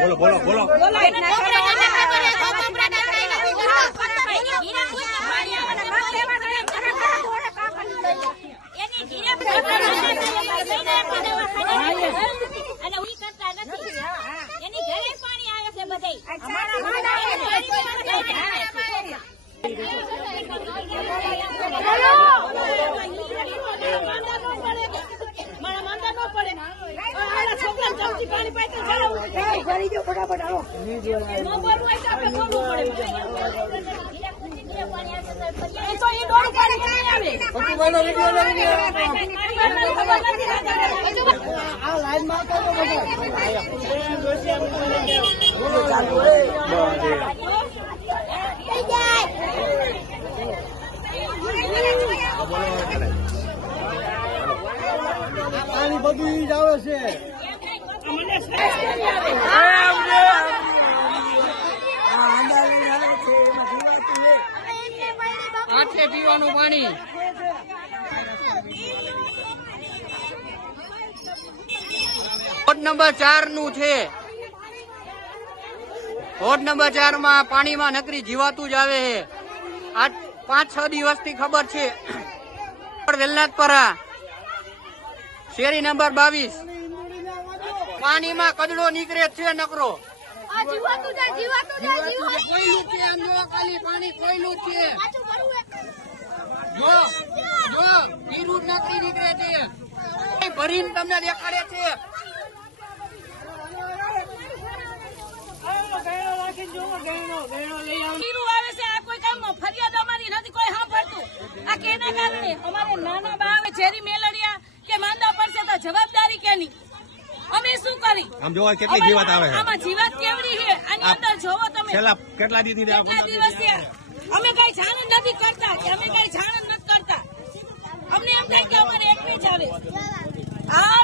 બોલો બોલો બોલો પાણી બધું જ આવે છે. આટલે પીવાનું પાણી. વોર્ડ નંબર 4 નું છે. વોર્ડ નંબર 4 માં પાણીમાં નકરી જીવાતું જ આવે છે. આ 5-6 દિવસથી ખબર છે. વેલનાથપરા શેરી નંબર 22 પાણીમાં કચરો નીકળે છે નકરો. કોઈલું છે આમ જો ખાલી પાણી કોઈલું છે. જો જો પીરું નકરી નીકળે છે. ભરીને તમને દેખાડે છે. ફરિયાદ અમારી નથી કોઈ સાંભળતું. આ કેના કારણે અમારે નાના બા ઝેરી મેલડિયા કે માંદા પડશે તો જવાબદારી કેની? અમે શું કરી? આમ જોવા કેટલી જીવાત આવે છે. આમાં જીવાત કેવડી છે આની અંદર જોવો તમે. છેલ્લા કેટલા દિવસથી અમે કઈ જાણ નથી કરતા કે અમે કઈ જાણ નથી કરતા. અમને એમ થાય કે અમારે એકને જ આવે.